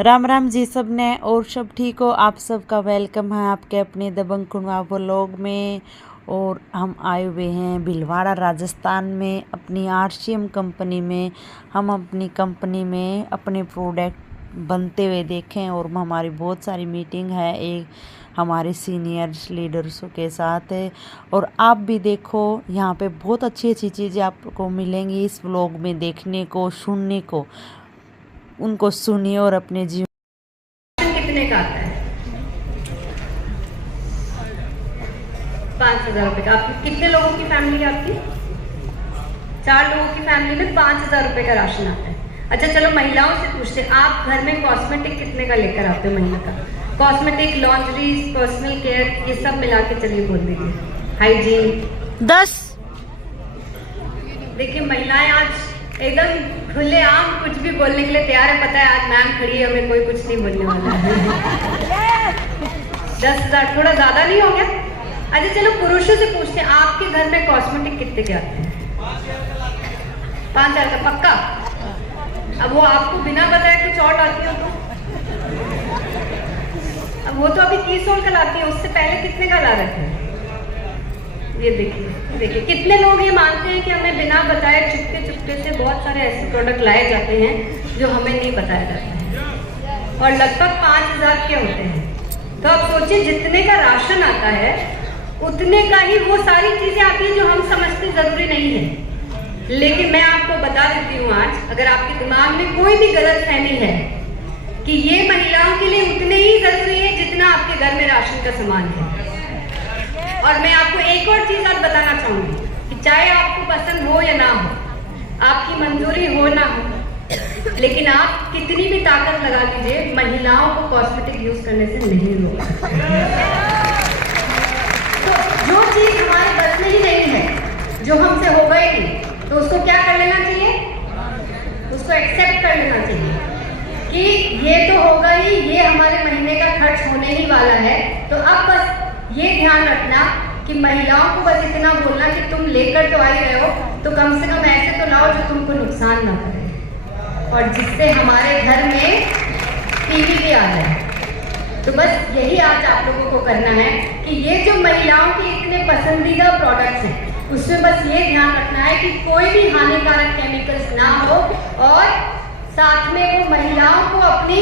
राम राम जी सब ने और सब ठीक हो। आप सबका वेलकम है आपके अपने दबंग कुनवा व्लॉग में। और हम आए हुए हैं भीलवाड़ा राजस्थान में अपनी RCM कंपनी में। हम अपनी कंपनी में अपने प्रोडक्ट बनते हुए देखें और हमारी बहुत सारी मीटिंग है एक हमारे सीनियर्स लीडर्सों के साथ है। और आप भी देखो, यहाँ पे बहुत अच्छी अच्छी चीज़ें आपको मिलेंगी इस व्लॉग में देखने को सुनने को। उनको सुनिए और अपने जीवन कितने का आता है? 5,000 रुपए का। आपकी कितने लोगों की फैमिली है? आपकी 4 लोगों की फैमिली में 5,000 रुपए का राशन आता है। अच्छा चलो महिलाओं से पूछते हैं, आप घर में कॉस्मेटिक कितने का लेकर आते हो महीने का? कॉस्मेटिक, लॉन्ड्री, पर्सनल केयर, ये सब मिला के चलिए बोल दीजिए। हाइजीन 10। देखिए महिलाएं आज एकदम खुले आम कुछ भी बोलने के लिए तैयार है। पता है आज मैम खड़ी है, हमें कोई कुछ नहीं बोलने वाला है। 10,000 थोड़ा ज्यादा नहीं हो गया? अच्छा चलो पुरुषों से पूछते हैं, आपके घर में कॉस्मेटिक कितने के आते हैं? 5,000 का पक्का? अब वो आपको बिना बताए कुछ और लाती हो तो? अब वो तो अभी 30 का लाती है, उससे पहले कितने का ला रहे थे? ये देखिए कितने लोग ये मानते हैं कि हमें बिना बताए चुपके चुपके से बहुत सारे ऐसे प्रोडक्ट लाए जाते हैं जो हमें नहीं बताया जाता है और लगभग 5,000 के होते हैं। तो आप सोचिए जितने का राशन आता है उतने का ही वो सारी चीजें आती हैं जो हम समझते जरूरी नहीं है। लेकिन मैं आपको बता देती हूँ आज, अगर आपके दिमाग में कोई भी गलतफहमी है कि ये महिलाओं के लिए उतने ही जरूरी है जितना आपके घर में राशन का सामान है। और मैं आपको एक और चीज आज बताना चाहूंगी कि चाहे आपको पसंद हो या ना हो, आपकी मंजूरी हो ना हो, लेकिन आप कितनी भी ताकत लगा लीजिए, महिलाओं को कॉस्मेटिक यूज करने से नहीं रोक सकते। तो जो चीज हमारे बस में ही नहीं है, जो हमसे होगा ही नहीं, तो उसको क्या कर लेना चाहिए? उसको एक्सेप्ट कर लेना चाहिए कि ये तो होगा ही, ये हमारे महीने का खर्च होने ही वाला है। तो अब बस ये ध्यान रखना कि महिलाओं को बस इतना बोलना कि तुम लेकर तो आ ही रहे हो, तो कम से कम ऐसे तो लाओ जो तुमको नुकसान ना करे और जिससे हमारे घर में टीवी भी आ जाए। तो बस यही आज आप लोगों को करना है कि ये जो महिलाओं के इतने पसंदीदा प्रोडक्ट्स हैं उसमें बस ये ध्यान रखना है कि कोई भी हानिकारक केमिकल्स ना हो और साथ में वो महिलाओं को अपनी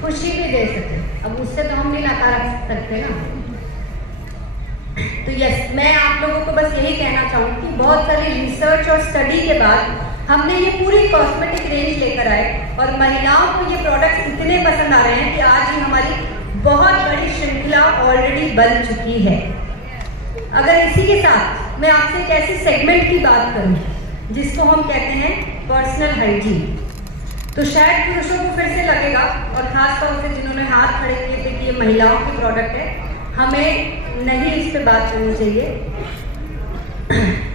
खुशी भी दे सके। अब उससे तो हम भी नकार सकते ना। तो यस, मैं आप लोगों को बस यही कहना चाहूँगी कि बहुत सारी रिसर्च और स्टडी के बाद हमने ये पूरी कॉस्मेटिक रेंज लेकर आए और महिलाओं को ये प्रोडक्ट्स इतने पसंद आ रहे हैं कि आज ही हमारी बहुत बड़ी श्रृंखला ऑलरेडी बन चुकी है। अगर इसी के साथ मैं आपसे एक ऐसे सेगमेंट की बात करूँ जिसको हम कहते हैं पर्सनल हाइजीन, तो शायद पुरुषों को फिर से लगेगा और खास तौर से जिन्होंने हाथ खड़े किए थे कि ये महिलाओं की प्रोडक्ट है, हमें नहीं इस पे बात करनी चाहिए।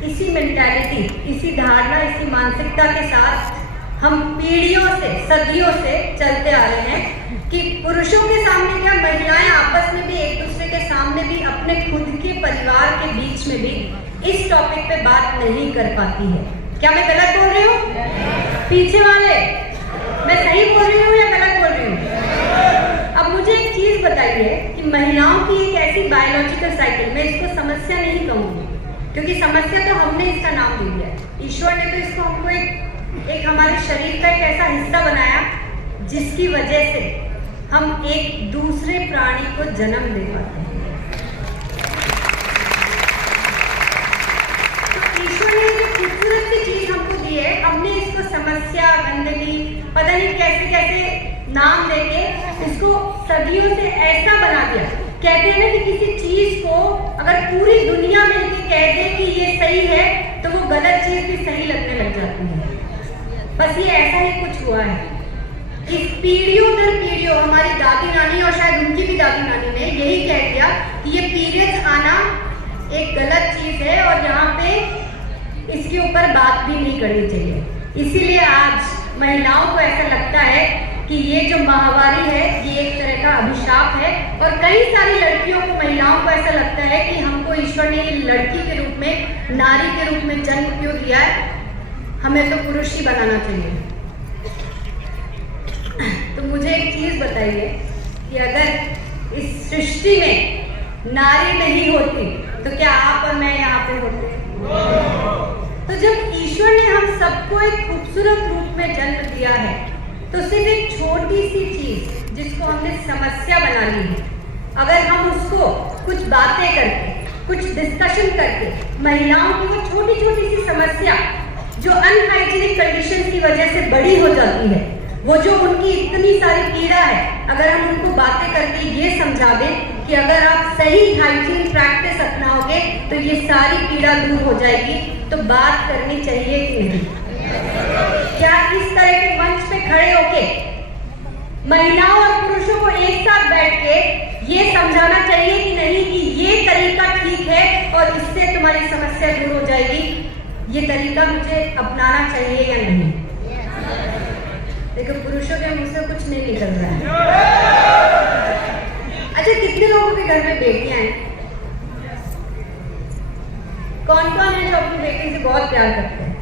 इसी मेंटालिटी, इसी धारणा, इसी मानसिकता के साथ हम पीढ़ियों से, सदियों से चलते आ रहे हैं कि पुरुषों के सामने क्या, महिलाएं आपस में भी एक दूसरे के सामने भी, अपने खुद के परिवार के बीच में भी इस टॉपिक पे बात नहीं कर पाती है। क्या मैं गलत बोल रही हूँ? पीछे वाले, मैं सही बोल रही हूँ या गलत बोल रही हूँ? अब मुझे एक चीज बताइए कि महिलाओं की एक ऐसी बायोलॉजिकल साइकिल, मैं इसको समस्या नहीं कहूँगी क्योंकि समस्या तो हमने इसका नाम दे दिया है। ईश्वर ने तो इसको हमको एक हमारे शरीर का एक ऐसा हिस्सा बनाया जिसकी वजह से हम एक दूसरे प्राणी को जन्म दे पाते हैं। तो ईश्वर ने जो खूबसूरत सी चीज हमको दी है, हमने इसको समस्या, गंदगी, पता नहीं कैसे कैसे नाम देके इसको सदियों से ऐसा बना दिया। कहते हैं ना कि किसी चीज को अगर पूरी दुनिया मिलकर कह दे कि ये सही है तो वो गलत चीज भी सही लगने लग जाती है। बस ये ऐसा ही कुछ हुआ है। इस पीढ़ियों दर पीढ़ियों हमारी दादी नानी और शायद उनकी भी दादी नानी ने यही कह दिया कि ये पीरियड्स आना एक गलत चीज है और यहाँ पे इसके ऊपर बात भी नहीं करनी चाहिए। इसीलिए आज महिलाओं को ऐसा लगता है कि ये जो महामारी है ये एक तरह का अभिशाप है और कई सारी लड़कियों को, महिलाओं को ऐसा लगता है कि हमको ईश्वर ने लड़की के रूप में, नारी के रूप में जन्म क्यों दिया है, हमें तो पुरुष ही बनाना चाहिए। तो मुझे एक चीज बताइए कि अगर इस सृष्टि में नारी नहीं होती तो क्या आप और मैं यहाँ पे होते? तो जब ईश्वर ने हम सबको एक खूबसूरत रूप में जन्म दिया है, तो सिर्फ एक छोटी सी चीज जिसको हमने समस्या बना ली है, अगर हम उसको कुछ बातें करके, कुछ डिस्कशन करके, महिलाओं की वो छोटी छोटी सी समस्या जो अनहाइजीनिक कंडीशन की वजह से बड़ी हो जाती है, वो जो उनकी इतनी सारी पीड़ा है, अगर हम उनको बातें करके ये समझा दें कि अगर आप सही हाइजीन प्रैक्टिस अपनाओगे तो ये सारी पीड़ा दूर हो जाएगी, तो बात करनी चाहिए कि नहीं? क्या इस तरह के मंच पे खड़े होके महिलाओं और पुरुषों को एक साथ बैठ के ये समझाना चाहिए कि नहीं कि ये तरीका ठीक है और इससे तुम्हारी समस्या दूर हो जाएगी, ये तरीका मुझे अपनाना चाहिए या नहीं? देखो, पुरुषों के मुंह से कुछ नहीं निकल रहा है। अच्छा, कितने लोगों के घर में बेटियां हैं? कौन कौन है जो अपनी बेटी से बहुत प्यार करते हैं?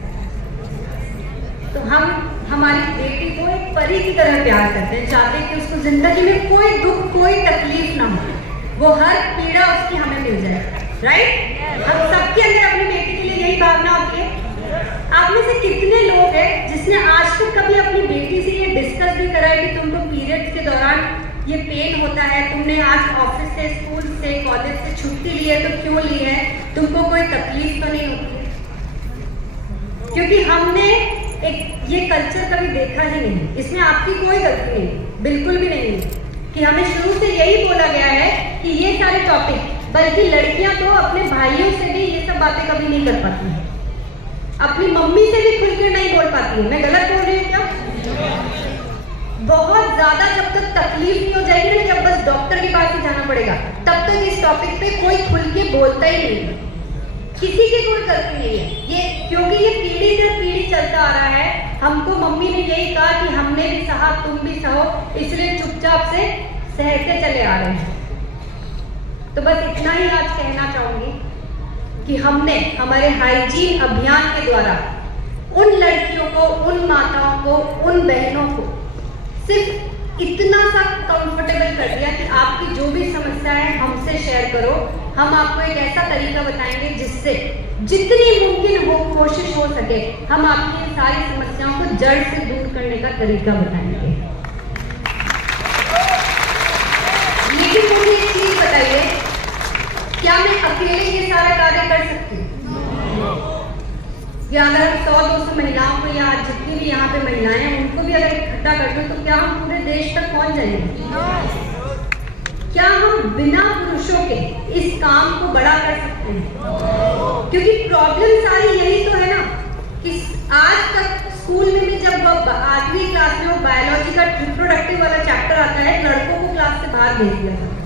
तो हम हमारी बेटी को एक परी की तरह प्यार करते हैं, चाहते हैं कि उसको जिंदगी में कोई दुख, कोई तकलीफ ना हो, वो हर पीड़ा उसकी हमें मिल जाए, राइट? हम सबके अंदर अपनी बेटी के लिए यही भावना होती है। आप में से कितने लोग हैं जिसने आज तक कभी अपनी बेटी से ये डिस्कस भी करा है कि तुमको पीरियड्स के दौरान ये पेन होता है, तुमने आज ऑफिस से, स्कूल से, कॉलेज से छुट्टी ली है तो क्यों ली है, तुमको कोई तकलीफ तो नहीं होती है? क्योंकि हमने एक ये कल्चर कभी देखा ही नहीं। इसमें आपकी कोई गलती नहीं, बिल्कुल भी नहीं कि हमें शुरू से यही बोला गया है कि ये सारे टॉपिक, बल्कि लड़कियां तो अपने भाइयों से भी ये सब बातें कभी नहीं कर पाती हैं, अपनी मम्मी से भी खुलकर नहीं बोल पाती है। मैं गलत बोल रही हूँ क्या? बहुत ज्यादा जब तक तकलीफ नहीं हो जाएगी ना, जब बस डॉक्टर के पास ही जाना पड़ेगा, तब तक इस टॉपिक पे कोई खुल के बोलता ही नहीं है। किसी की कोई गलती नहीं है ये, क्योंकि ये पीढ़ी दर पीढ़ी चलता आ रहा है। हमको मम्मी ने यही कहा कि हमने भी सहा, तुम भी सहो, इसलिए चुपचाप से सहते चले आ रहे हैं। तो बस इतना ही आज कहना चाहूंगी कि हमने हमारे हाइजीन अभियान के द्वारा उन लड़कियों को, उन माताओं को, उन बहनों को सिर्फ इतना सा कंफर्टेबल कर दिया कि आपकी जो भी समस्या है हमसे शेयर करो। हम आपको एक ऐसा तरीका बताएंगे जिससे जितनी मुमकिन हो, कोशिश हो सके, हम आपकी इन सारी समस्याओं को जड़ से दूर करने का तरीका बताएंगे। लेकिन मुझे एक चीज बताइए, क्या मैं अकेले ये सारा कार्य कर सकती हूँ? या अगर 100-200 महिलाओं को, या जितनी भी यहाँ पे महिलाएं हैं उनको भी अगर इकट्ठा कर दूं, तो क्या हम पूरे देश तक पहुंच जाएंगे? क्या हम बिना पुरुषों के इस काम को बड़ा कर सकते हैं? क्योंकि प्रॉब्लम सारी यही तो है ना कि आज तक स्कूल में भी जब 8वीं क्लास में बायोलॉजी का रिप्रोडक्टिव वाला चैप्टर आता है, लड़कों को क्लास से बाहर भेज दिया जाता है।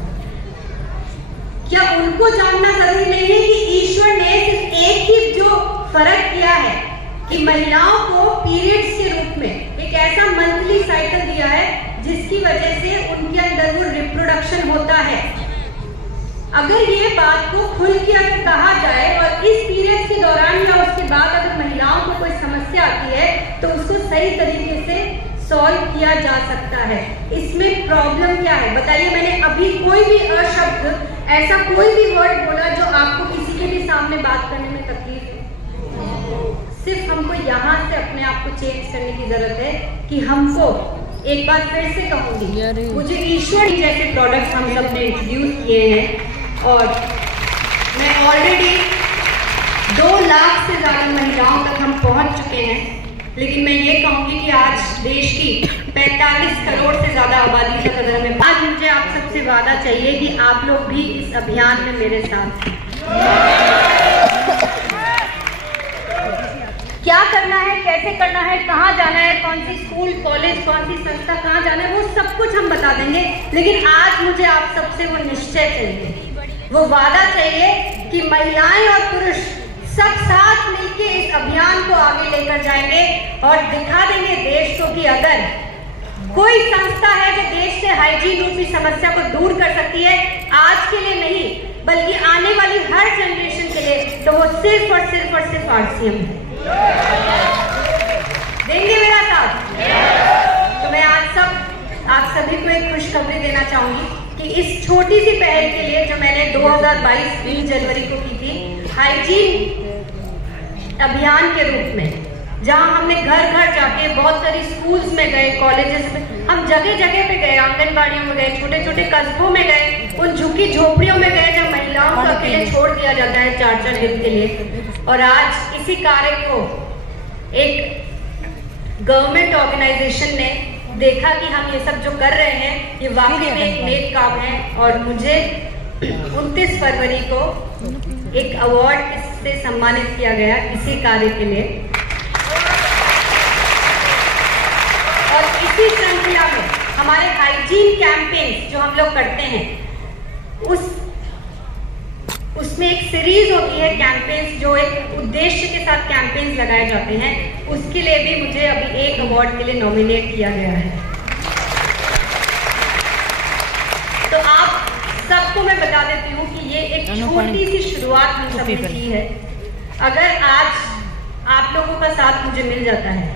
क्या उनको जानना जरूरी नहीं है कि ईश्वर ने सिर्फ एक ही जो फर्क किया है कि महिलाओं को पीरियड्स के रूप में एक ऐसा मंथली साइकिल दिया है जिसकी वजह से उनके अंदर वो रिप्रोडक्शन होता है। अगर ये बात को खुल के अगर कहा जाए और इस पीरियड्स के दौरान या उसके बाद अगर महिलाओं को कोई समस्या आती है तो उसको सही तरीके से सॉल्व किया जा सकता है। इसमें प्रॉब्लम क्या है बताइए? मैंने अभी कोई भी अशब्द, ऐसा कोई भी वर्ड बोला जो आपको किसी के भी सामने बात करने में तकलीफ है? सिर्फ हमको यहाँ से अपने आप को चेंज करने की जरूरत है कि हमको, एक बार फिर से कहूंगी, मुझे ईश्वर जैसे प्रोडक्ट्स हम सब ने इंट्रोड्यूस किए हैं और मैं ऑलरेडी 2 लाख से ज्यादा महिलाओं तक हम पहुंच चुके हैं। लेकिन मैं ये कहूंगी कि आज देश की 45 करोड़ से ज्यादा आबादी तक अगर हमें, आज मुझे आप सबसे वादा चाहिए कि आप लोग भी इस अभियान में मेरे साथ क्या करना है, कैसे करना है, कहाँ जाना है, कौन सी स्कूल, कॉलेज, कौन सी संस्था, कहाँ जाना है, वो सब कुछ हम बता देंगे। लेकिन आज मुझे आप सबसे वो निश्चय चाहिए, वो वादा चाहिए कि महिलाएं और पुरुष सब साथ मिलकर इस अभियान को आगे लेकर जाएंगे और दिखा देंगे देश को कि अगर कोई संस्था है जो देश से हाइजीन रूपी समस्या को दूर कर सकती है, आज के लिए नहीं बल्कि आने वाली हर जनरेशन के लिए, तो वो सिर्फ और सिर्फ और सिर्फ आरसीएम है। देंगे मेरा साथ? तो मैं आज सब आप सभी को एक खुशखबरी देना चाहूंगी कि इस छोटी सी पहल के लिए जो मैंने 2022 20 जनवरी को की थी, हाइजीन अभियान के रूप में, जहां हमने घर घर जाके बहुत सारी स्कूल्स में गए, कॉलेजेस में, हम जगह जगह पे गए, आंगनबाड़ियों में गए, छोटे छोटे कस्बों में गए, उन झुकी झोपड़ियों में गए जब महिलाओं को अकेले छोड़ दिया जाता है 4-4 दिन के लिए। और आज इसी कार्य को एक गवर्नमेंट ऑर्गेनाइजेशन ने देखा कि हम ये सब जो कर रहे हैं ये वाकई में एक नेक काम है, और मुझे 29 फरवरी को एक अवार्ड से सम्मानित किया गया इसी कार्य के लिए। और इसी श्रृंखला में हमारे हाइजीन कैंपेन्स जो हम लोग करते हैं, उसमें एक सीरीज होती है कैंपेन्स, जो एक उद्देश्य के साथ कैंपेन्स लगाए जाते हैं, उसके लिए भी मुझे अभी एक अवार्ड के लिए नॉमिनेट किया गया है। तो आप सबको मैं बता देती हूँ कि ये एक छोटी सी शुरुआत हम सबने की है। अगर आज आप लोगों का साथ मुझे मिल जाता है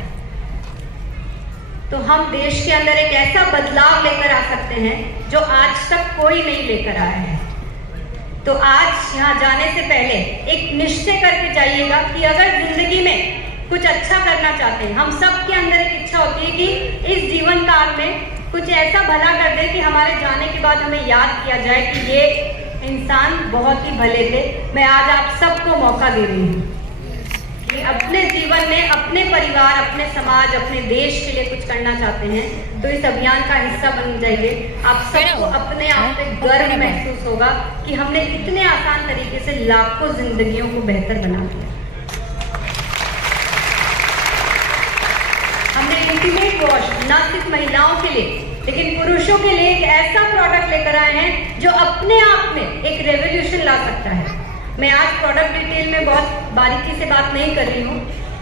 तो हम देश के अंदर एक ऐसा बदलाव लेकर आ सकते हैं जो आज तक कोई नहीं लेकर आया है। तो आज यहाँ जाने से पहले एक निश्चय करके जाइएगा कि अगर जिंदगी में कुछ अच्छा करना चाहते हैं, हम सब के अंदर एक इच्छा होती है कि इस जीवन काल में कुछ ऐसा भला कर दे कि हमारे जाने के बाद हमें याद किया जाए कि ये इंसान बहुत ही भले थे। मैं आज आप सबको मौका दे रही हूँ कि अपने जीवन में, अपने परिवार, अपने समाज, अपने देश के लिए कुछ करना चाहते हैं तो इस अभियान का हिस्सा बन जाइए। आप सबको अपने आप पे गर्व महसूस होगा कि हमने इतने आसान तरीके से लाखों जिंदगियों को बेहतर बना दिया। हमने इंटीमेट वॉश न सिर्फ महिलाओं के लिए लेकिन पुरुषों के लिए एक ऐसा प्रोडक्ट लेकर आए हैं जो अपने आप में एक रेवोल्यूशन ला सकता है। मैं आज प्रोडक्ट डिटेल में बहुत बारीकी से बात नहीं कर रही हूँ,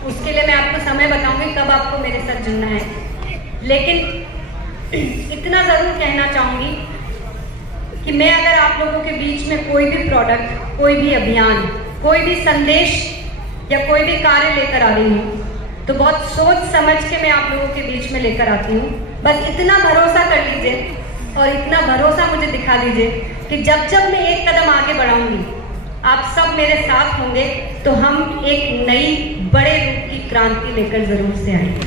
उसके लिए मैं आपको समय बताऊंगी कब आपको मेरे साथ जुड़ना है, लेकिन इतना जरूर कहना चाहूंगी कि मैं अगर आप लोगों के बीच में कोई भी प्रोडक्ट, कोई भी अभियान, कोई भी संदेश या कोई भी कार्य लेकर आ रही हूँ तो बहुत सोच समझ के मैं आप लोगों के बीच में लेकर आती हूँ। बस इतना भरोसा कर लीजिए और इतना भरोसा मुझे दिखा दीजिए कि जब जब मैं एक कदम आगे बढ़ाऊंगी आप सब मेरे साथ होंगे तो हम एक नई बड़े रूप की क्रांति लेकर जरूर से आएंगे।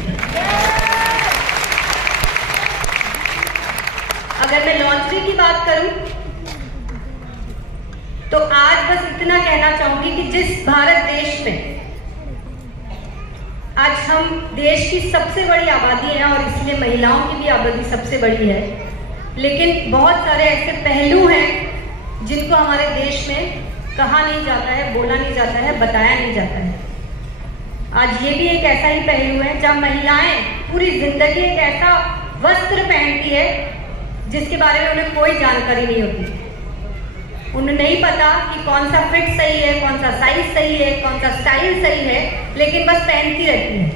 अगर मैं लॉन्ड्री की बात करूं तो आज बस इतना कहना चाहूंगी कि जिस भारत देश में आज हम देश की सबसे बड़ी आबादी है और इसलिए महिलाओं की भी आबादी सबसे बड़ी है, लेकिन बहुत सारे ऐसे पहलू हैं जिनको हमारे देश में कहा नहीं जाता है, बोला नहीं जाता है, बताया नहीं जाता है। आज ये भी एक ऐसा ही पहलू है जब महिलाएं पूरी जिंदगी एक ऐसा वस्त्र पहनती है जिसके बारे में उन्हें कोई जानकारी नहीं होती। उन्हें नहीं पता कि कौन सा फिट सही है, कौन सा साइज सही है, कौन सा स्टाइल सही है, लेकिन बस पहनती रहती है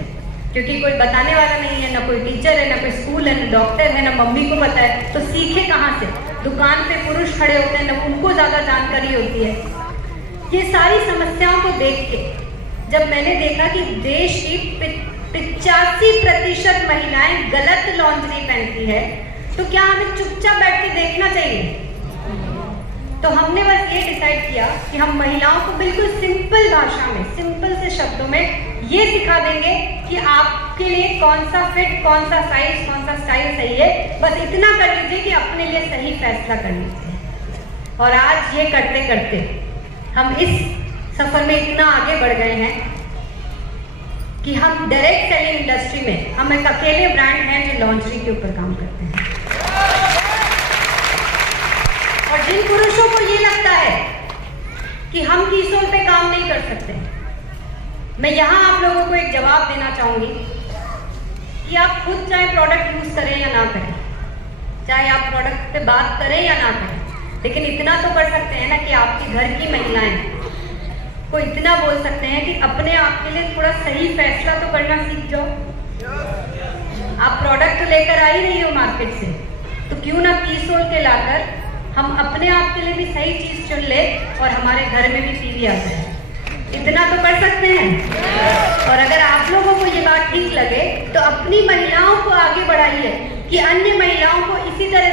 क्योंकि कोई बताने वाला नहीं है, ना कोई टीचर है, ना कोई स्कूल है, ना डॉक्टर है, ना मम्मी को पता है, तो सीखे कहाँ से? दुकान पे पुरुष खड़े होते हैं, ना उनको ज़्यादा जानकारी होती है। ये सारी समस्याओं को देख के जब मैंने देखा कि देश की 85% महिलाएं गलत लॉन्ड्री पहनती है तो क्या हमें चुपचाप बैठ के देखना चाहिए? तो हमने बस ये डिसाइड किया कि हम महिलाओं को बिल्कुल सिंपल भाषा में, सिंपल से शब्दों में ये सिखा देंगे कि आपके लिए कौन सा फिट, कौन सा साइज, कौन सा स्टाइल सही है। बस इतना कर लीजिए कि अपने लिए सही फैसला कर लीजिए। और आज ये करते करते हम इस सफर में इतना आगे बढ़ गए हैं कि हम डायरेक्ट सेलिंग इंडस्ट्री में हम एक अकेले ब्रांड हैं जो लॉन्ड्री के ऊपर काम करते हैं। और जिन पुरुषों को ये लगता है कि हम कीसों पे काम नहीं कर सकते, मैं यहाँ आप लोगों को एक जवाब देना चाहूंगी कि आप खुद चाहे प्रोडक्ट यूज करें या ना करें, चाहे आप प्रोडक्ट पे बात करें या ना करें, लेकिन इतना तो कर सकते हैं ना कि आपके घर की महिलाएं को इतना बोल सकते हैं कि अपने आप के लिए थोड़ा सही फैसला तो करना सीख जाओ। आप प्रोडक्ट तो लेकर आ ही रही हो मार्केट से, तो क्यों ना कीसोल के लाकर हम अपने आप के लिए भी सही चीज चुन ले और हमारे घर में भी टीवी आ जाए। इतना तो कर सकते हैं। और अगर आप लोगों को ये बात ठीक लगे तो अपनी महिलाओं को आगे बढ़ाइए, कि अन्य महिलाओं को इसी तरह